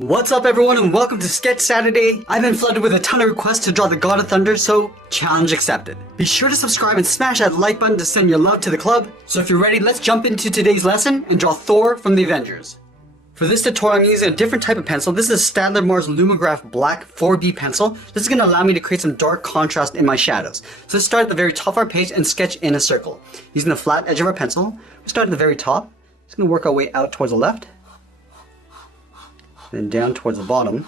What's up everyone and welcome to Sketch Saturday. I've been flooded with a ton of requests to draw the God of Thunder, so challenge accepted. Be sure to subscribe and smash that like button to send your love to the club. So if you're ready, let's jump into today's lesson and draw Thor from the Avengers. For this tutorial, I'm using a different type of pencil. This is a Staedtler Mars Lumograph Black 4B pencil. This is going to allow me to create some dark contrast in my shadows. So let's start at the very top of our page and sketch in a circle. Using the flat edge of our pencil, we start at the very top. Just going to work our way out towards the left. Then down towards the bottom.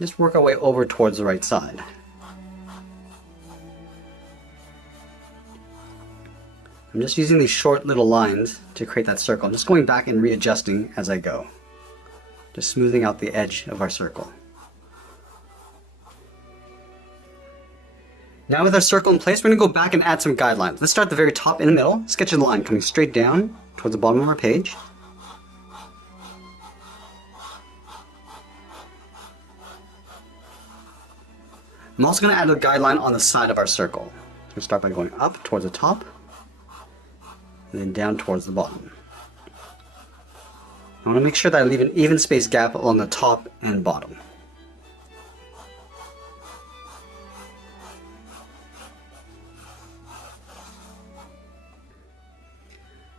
Just work our way over towards the right side. I'm just using these short little lines to create that circle. I'm just going back and readjusting as I go. Just smoothing out the edge of our circle. Now with our circle in place, we're going to go back and add some guidelines. Let's start at the very top in the middle. Sketch a line coming straight down towards the bottom of our page. I'm also going to add a guideline on the side of our circle. So we'll start by going up towards the top, and then down towards the bottom. I want to make sure that I leave an even space gap along the top and bottom.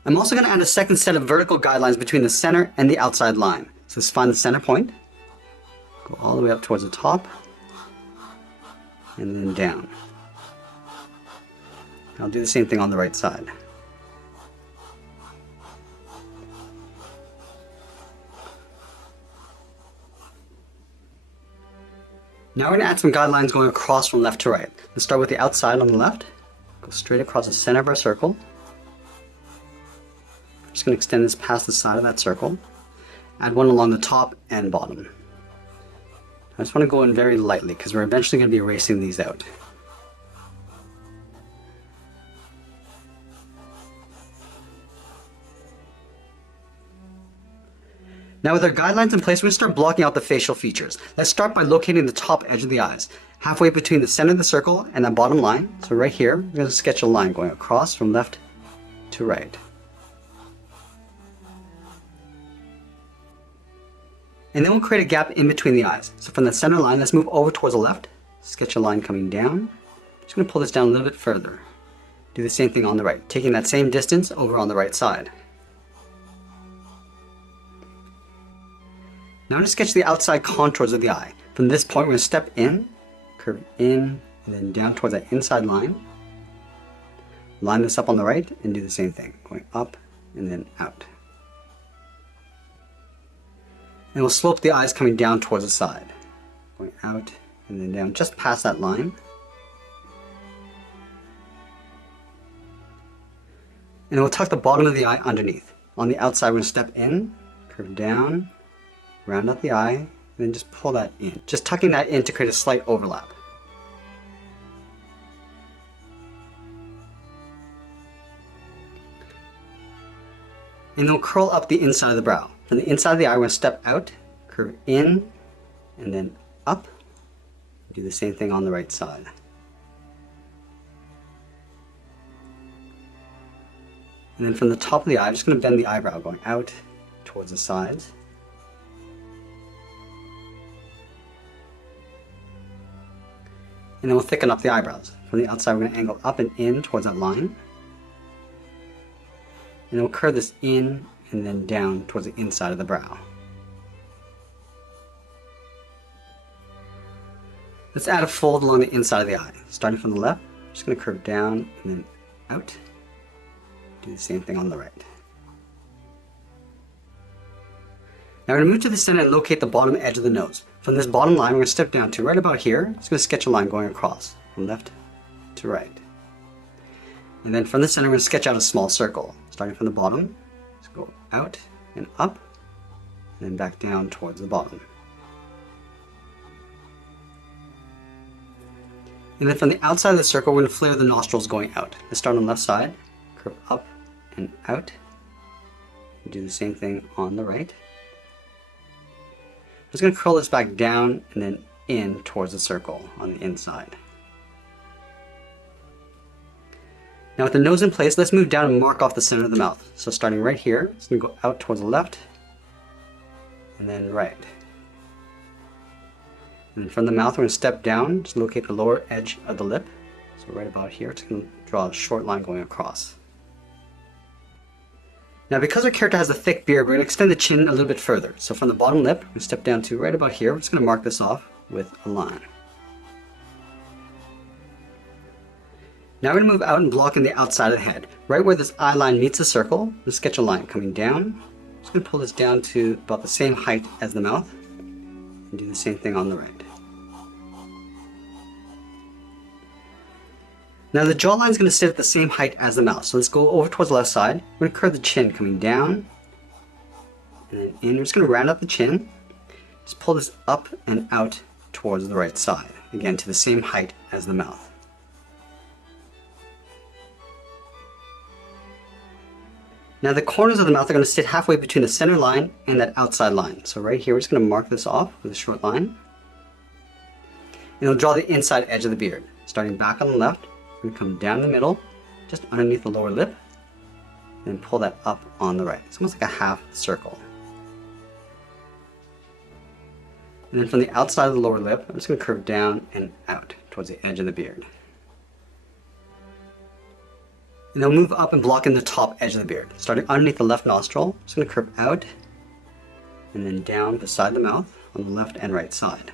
I'm also going to add a second set of vertical guidelines between the center and the outside line. So let's find the center point, go all the way up towards the top, and then down. I'll do the same thing on the right side. Now we're going to add some guidelines going across from left to right. Let's start with the outside on the left. Go straight across the center of our circle. I'm just going to extend this past the side of that circle. Add one along the top and bottom. I just want to go in very lightly because we're eventually going to be erasing these out. Now with our guidelines in place, we're going to start blocking out the facial features. Let's start by locating the top edge of the eyes, halfway between the center of the circle and that bottom line. So right here, we're going to sketch a line going across from left to right. And then we'll create a gap in between the eyes. So from the center line, let's move over towards the left. Sketch a line coming down. Just going to pull this down a little bit further. Do the same thing on the right, taking that same distance over on the right side. Now I'm going to sketch the outside contours of the eye. From this point, we're going to step in, curve in, and then down towards that inside line. Line this up on the right and do the same thing, going up and then out. And we'll slope the eyes coming down towards the side. Going out and then down just past that line. And then we'll tuck the bottom of the eye underneath. On the outside, we're going to step in, curve down, round out the eye, and then just pull that in. Just tucking that in to create a slight overlap. And then we'll curl up the inside of the brow. From the inside of the eye, we're going to step out, curve in, and then up. Do the same thing on the right side. And then from the top of the eye, I'm just going to bend the eyebrow, going out towards the sides. And then we'll thicken up the eyebrows. From the outside, we're going to angle up and in towards that line. And then we'll curve this in and then down towards the inside of the brow. Let's add a fold along the inside of the eye. Starting from the left, I'm just going to curve down and then out. Do the same thing on the right. Now we're going to move to the center and locate the bottom edge of the nose. From this bottom line, we're going to step down to right about here. I'm just going to sketch a line going across from left to right. And then from the center, we're going to sketch out a small circle. Starting from the bottom, let's go out and up, and then back down towards the bottom. And then from the outside of the circle, we're going to flare the nostrils going out. Let's start on the left side, curve up and out, and do the same thing on the right. I'm just going to curl this back down and then in towards the circle on the inside. Now with the nose in place, let's move down and mark off the center of the mouth. So starting right here, it's going to go out towards the left, and then right. And from the mouth, we're going to step down, just locate the lower edge of the lip. So right about here, it's going to draw a short line going across. Now because our character has a thick beard, we're going to extend the chin a little bit further. So from the bottom lip, we step down to right about here. We're just going to mark this off with a line. Now we're going to move out and block in the outside of the head. Right where this eye line meets the circle, we'll sketch a line coming down. I'm just going to pull this down to about the same height as the mouth, and do the same thing on the right. Now the jawline is going to sit at the same height as the mouth, so let's go over towards the left side. We're going to curve the chin coming down, and then in. We're just going to round up the chin. Just pull this up and out towards the right side, again to the same height as the mouth. Now the corners of the mouth are going to sit halfway between the center line and that outside line. So right here, we're just going to mark this off with a short line. And it'll draw the inside edge of the beard. Starting back on the left, we're going to come down the middle, just underneath the lower lip, and pull that up on the right. It's almost like a half circle. And then from the outside of the lower lip, I'm just going to curve down and out towards the edge of the beard. And then move up and block in the top edge of the beard. Starting underneath the left nostril, I'm just going to curve out and then down beside the mouth on the left and right side.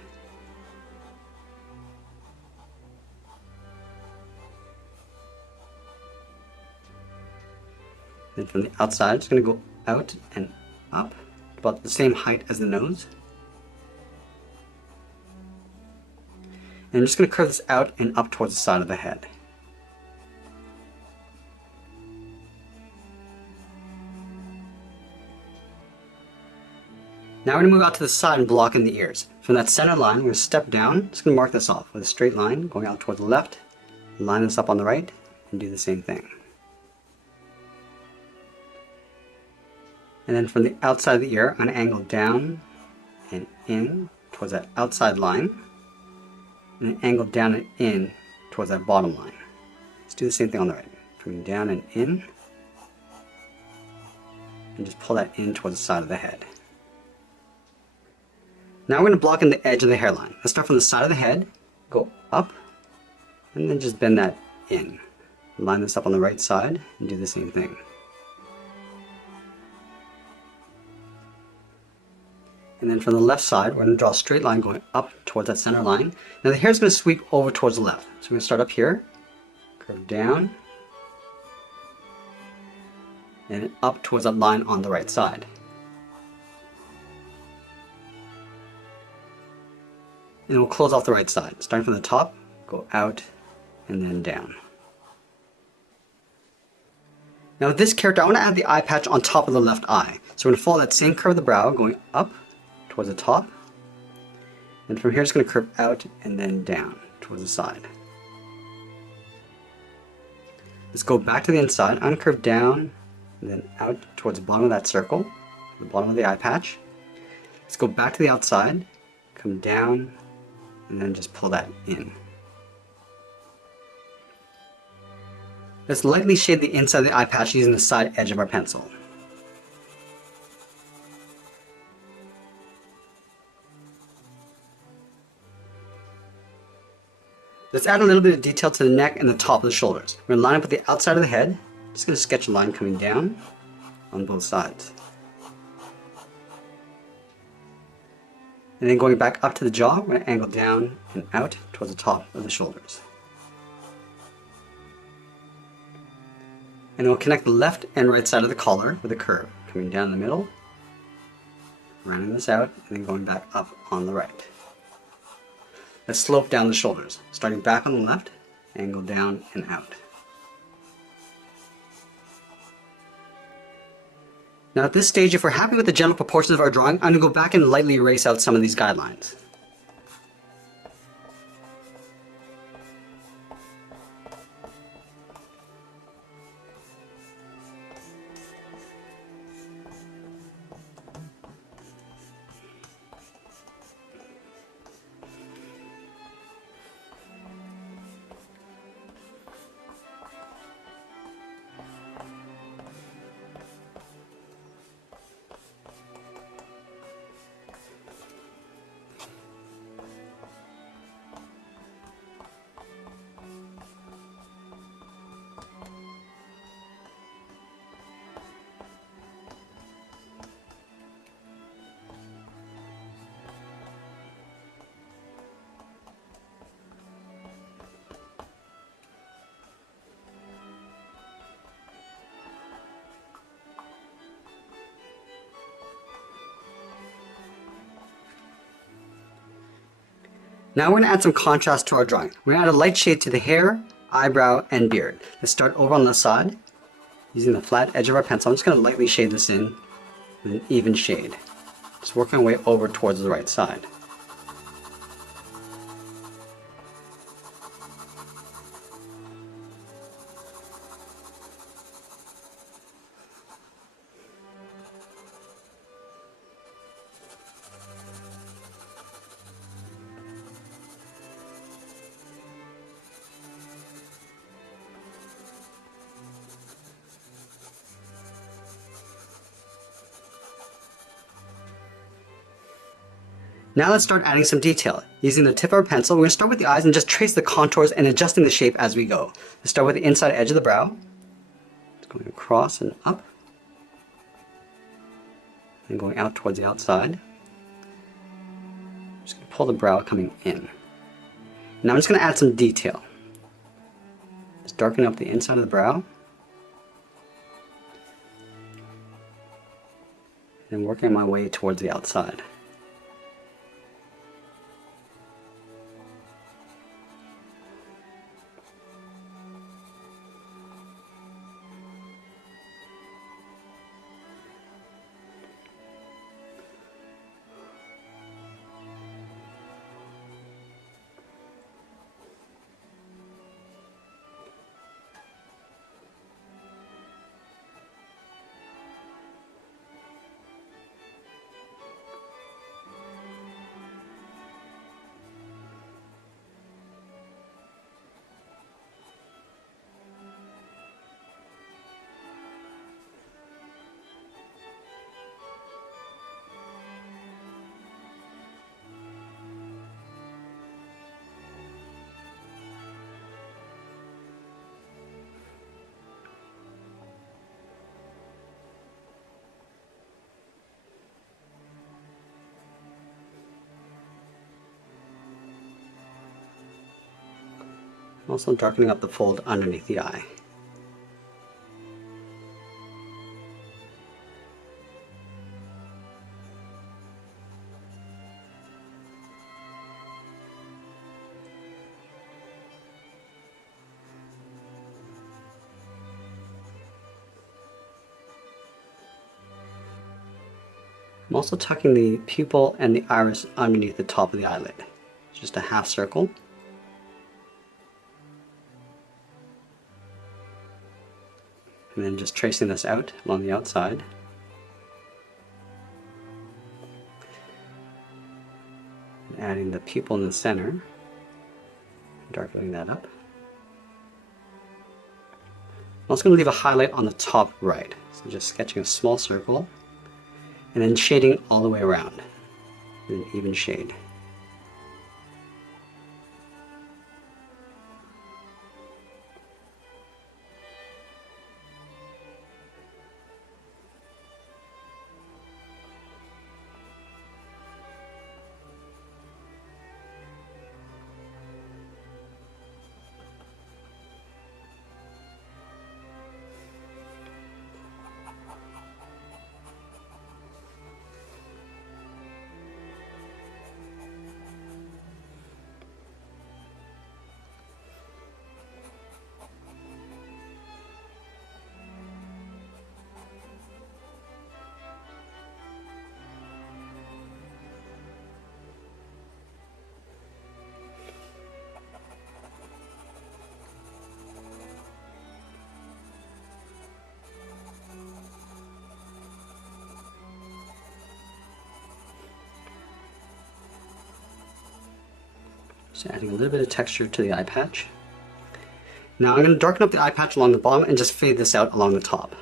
Then from the outside, it's going to go out and up, about the same height as the nose. And I'm just going to curve this out and up towards the side of the head. Now we're going to move out to the side and block in the ears. From that center line, we're going to step down. Just going to mark this off with a straight line going out towards the left, line this up on the right, and do the same thing. And then from the outside of the ear, I'm going to angle down and in towards that outside line, and then angle down and in towards that bottom line. Let's do the same thing on the right. Coming down and in, and just pull that in towards the side of the head. Now we're going to block in the edge of the hairline. Let's start from the side of the head, go up, and then just bend that in. Line this up on the right side, and do the same thing. And then from the left side, we're going to draw a straight line going up towards that center line. Now the hair is going to sweep over towards the left. So we're going to start up here, curve down, and up towards that line on the right side. And we'll close off the right side. Starting from the top, go out, and then down. Now with this character, I want to add the eye patch on top of the left eye. So we're going to follow that same curve of the brow, going up towards the top. And from here, it's going to curve out and then down towards the side. Let's go back to the inside. I'm going to curve down and then out towards the bottom of that circle, the bottom of the eye patch. Let's go back to the outside, come down, and then just pull that in. Let's lightly shade the inside of the eye patch using the side edge of our pencil. Let's add a little bit of detail to the neck and the top of the shoulders. We're going to line up with the outside of the head. Just going to sketch a line coming down on both sides. And then going back up to the jaw, we're going to angle down and out towards the top of the shoulders. And we'll connect the left and right side of the collar with a curve, coming down the middle, rounding this out, and then going back up on the right. Let's slope down the shoulders, starting back on the left, angle down and out. Now at this stage, if we're happy with the general proportions of our drawing, I'm going to go back and lightly erase out some of these guidelines. Now we're going to add some contrast to our drawing. We're going to add a light shade to the hair, eyebrow, and beard. Let's start over on the side using the flat edge of our pencil. I'm just going to lightly shade this in with an even shade. Just working our way over towards the right side. Now let's start adding some detail. Using the tip of our pencil, we're going to start with the eyes and just trace the contours and adjusting the shape as we go. Let's start with the inside edge of the brow. It's going across and up. And going out towards the outside. I'm just going to pull the brow coming in. Now I'm just going to add some detail. Just darken up the inside of the brow. And working my way towards the outside. I'm also darkening up the fold underneath the eye. I'm also tucking the pupil and the iris underneath the top of the eyelid. It's just a half circle. And then just tracing this out along the outside. And adding the pupil in the center. Darkening that up. I'm also going to leave a highlight on the top right. So just sketching a small circle. And then shading all the way around. With an even shade. Just adding a little bit of texture to the eye patch. Now I'm going to darken up the eye patch along the bottom and just fade this out along the top.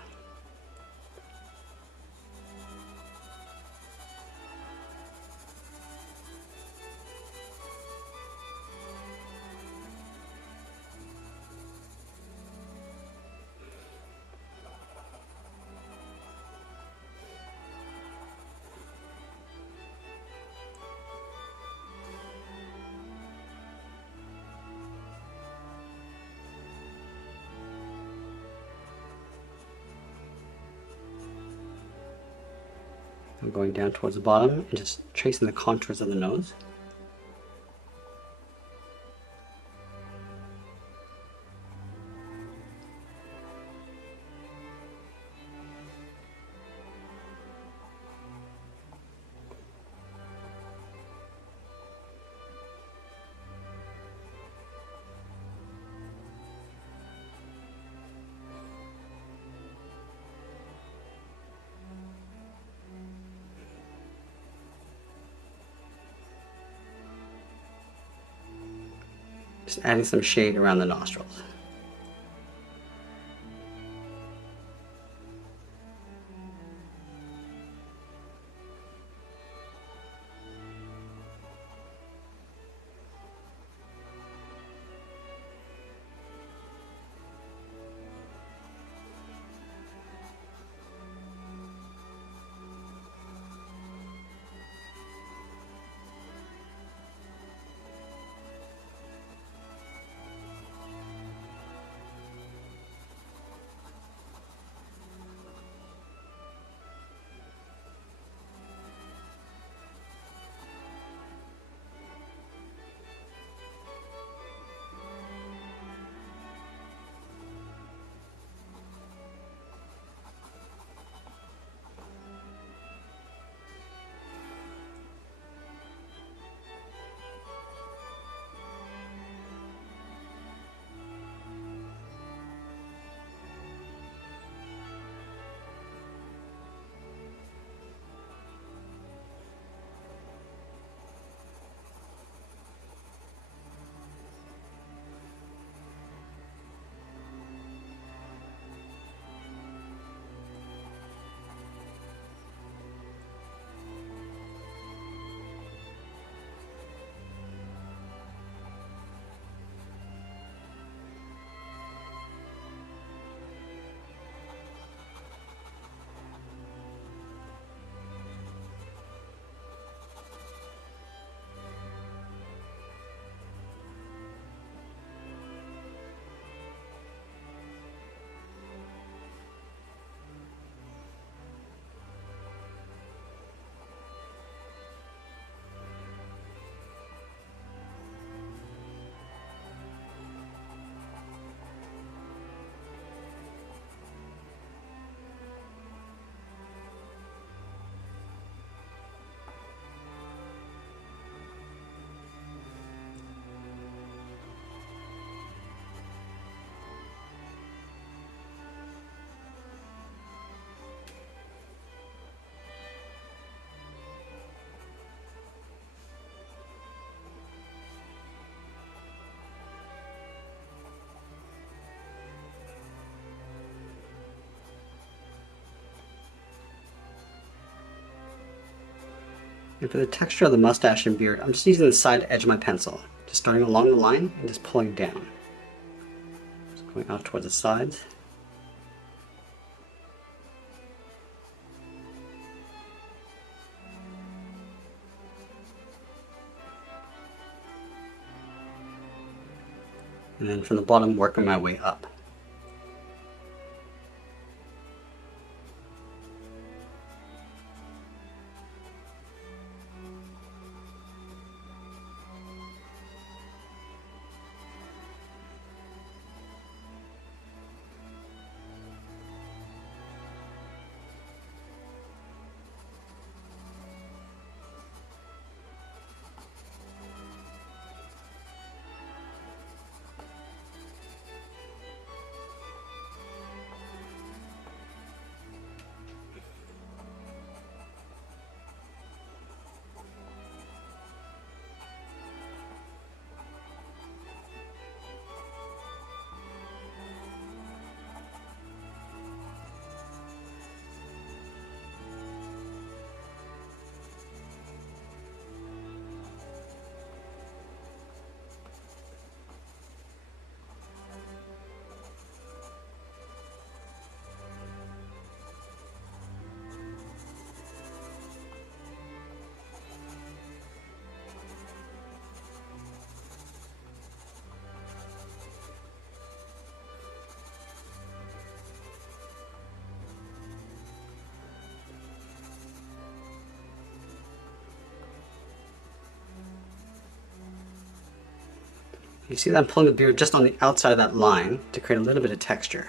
I'm going down towards the bottom and just tracing the contours of the nose. Just adding some shade around the nostrils. And for the texture of the mustache and beard, I'm just using the side edge of my pencil, just starting along the line and just pulling down. Just going out towards the sides. And then from the bottom, working my way up. You see that I'm pulling the beard just on the outside of that line to create a little bit of texture.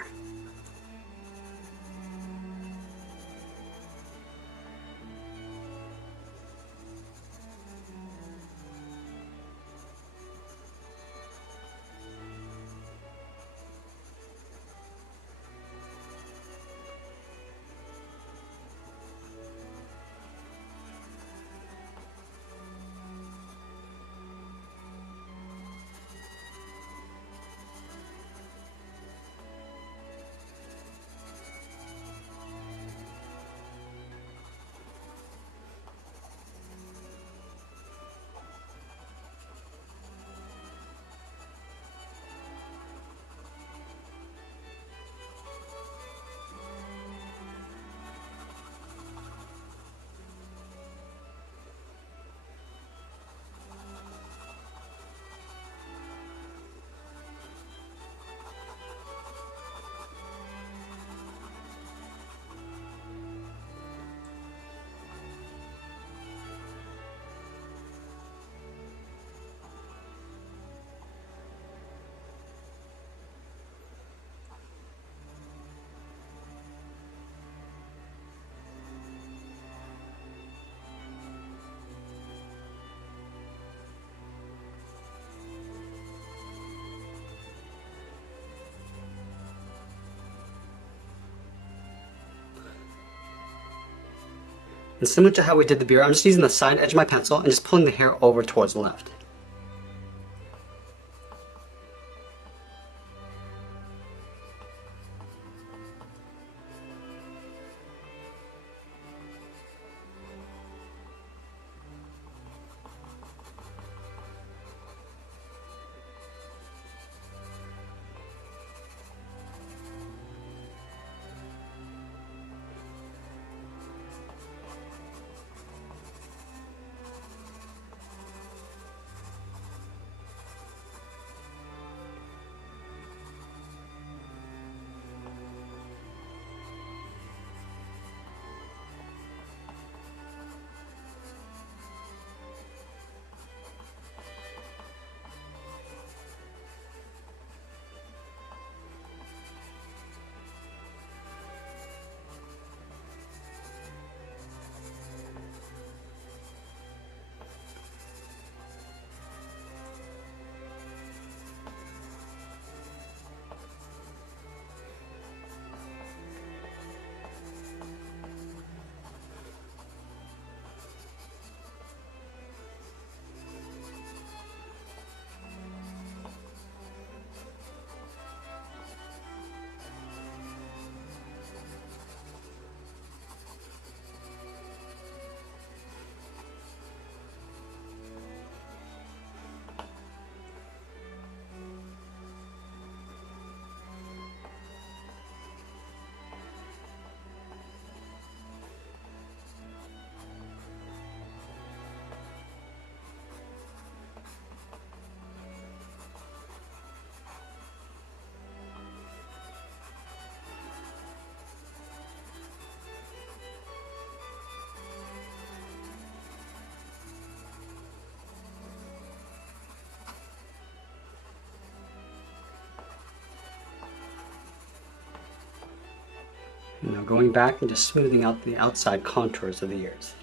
And similar to how we did the beard, I'm just using the side edge of my pencil and just pulling the hair over towards the left. Now going back and just smoothing out the outside contours of the ears.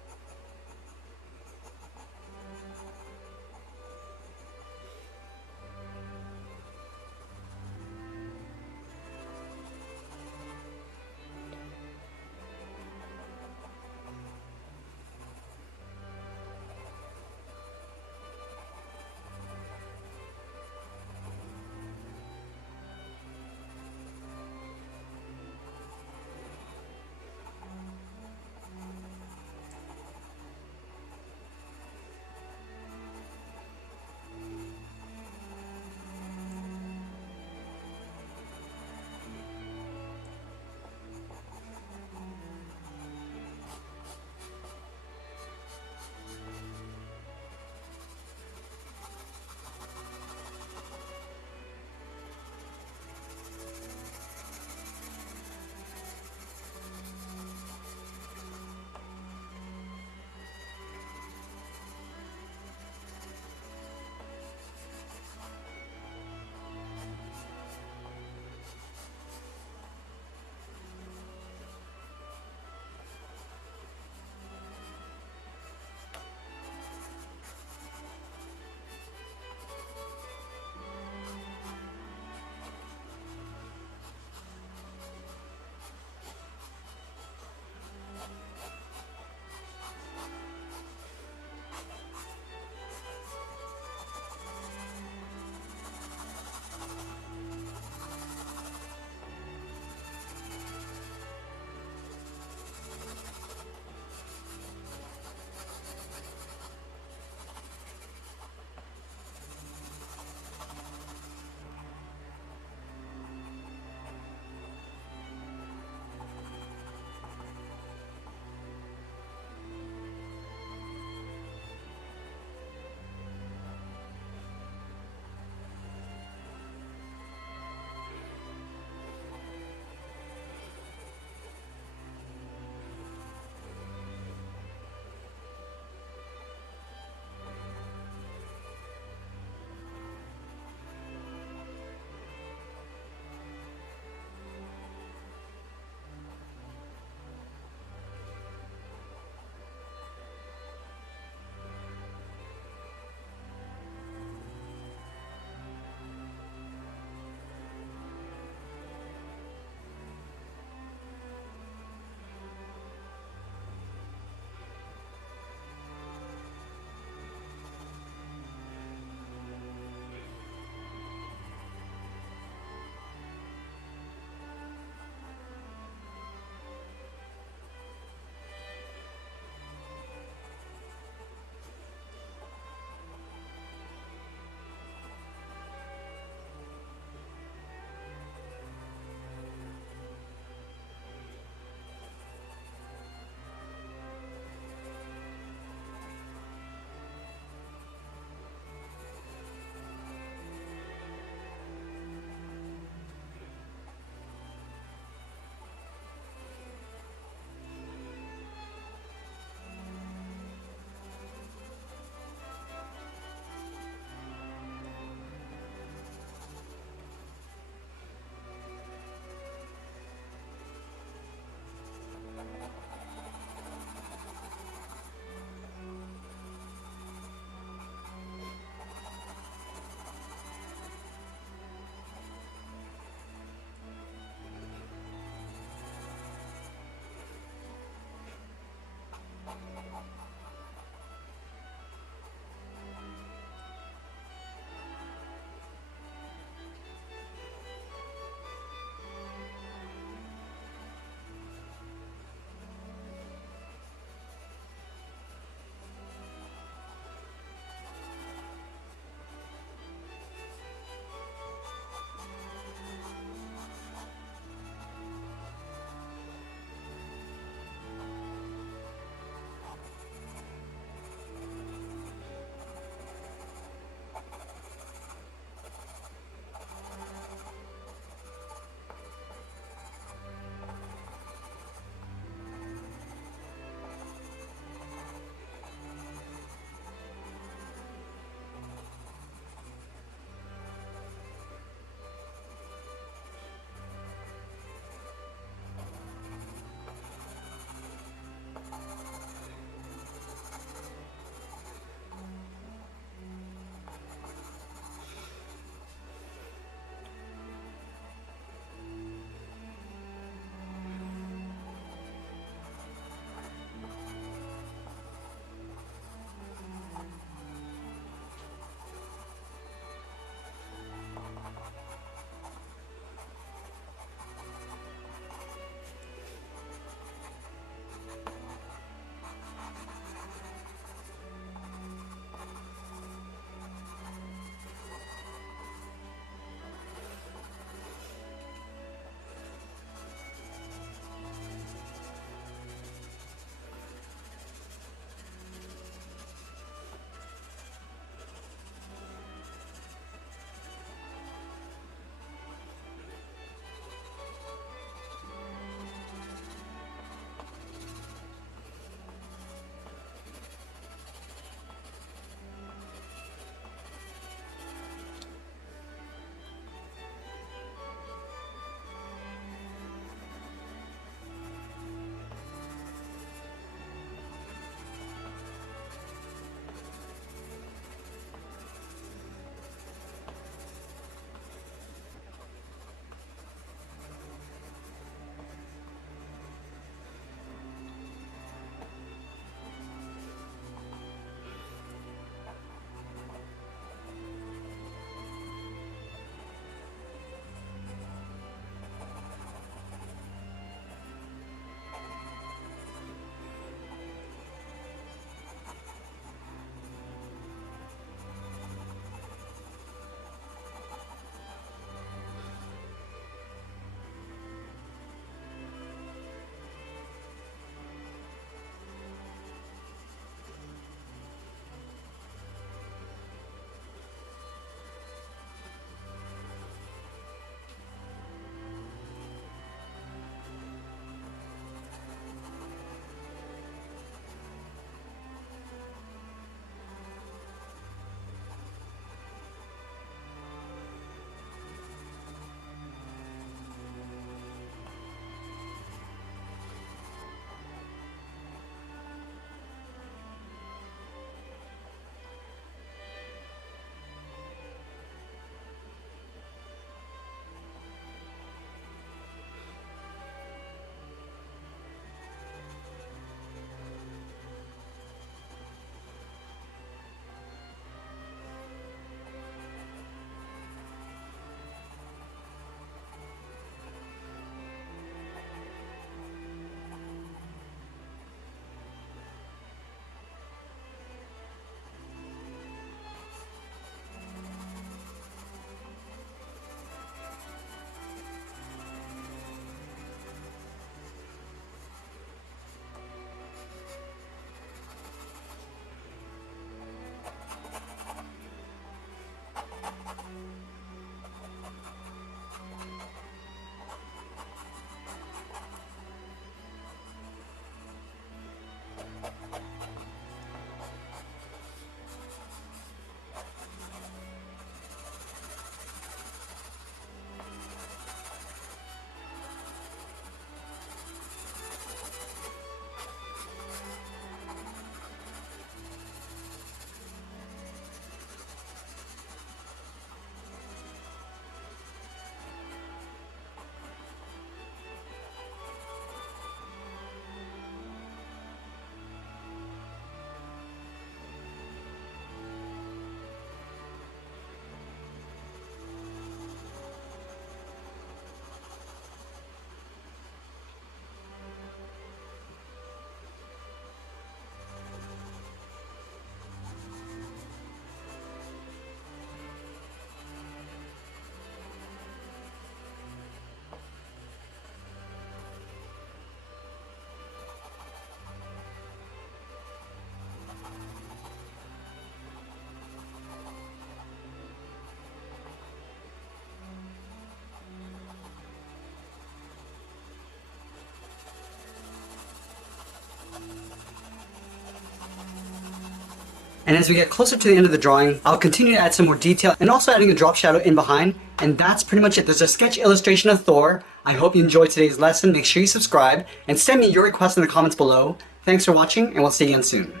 And as we get closer to the end of the drawing, I'll continue to add some more detail and also adding a drop shadow in behind. And that's pretty much it. There's a sketch illustration of Thor. I hope you enjoyed today's lesson. Make sure you subscribe and send me your requests in the comments below. Thanks for watching, and we'll see you again soon.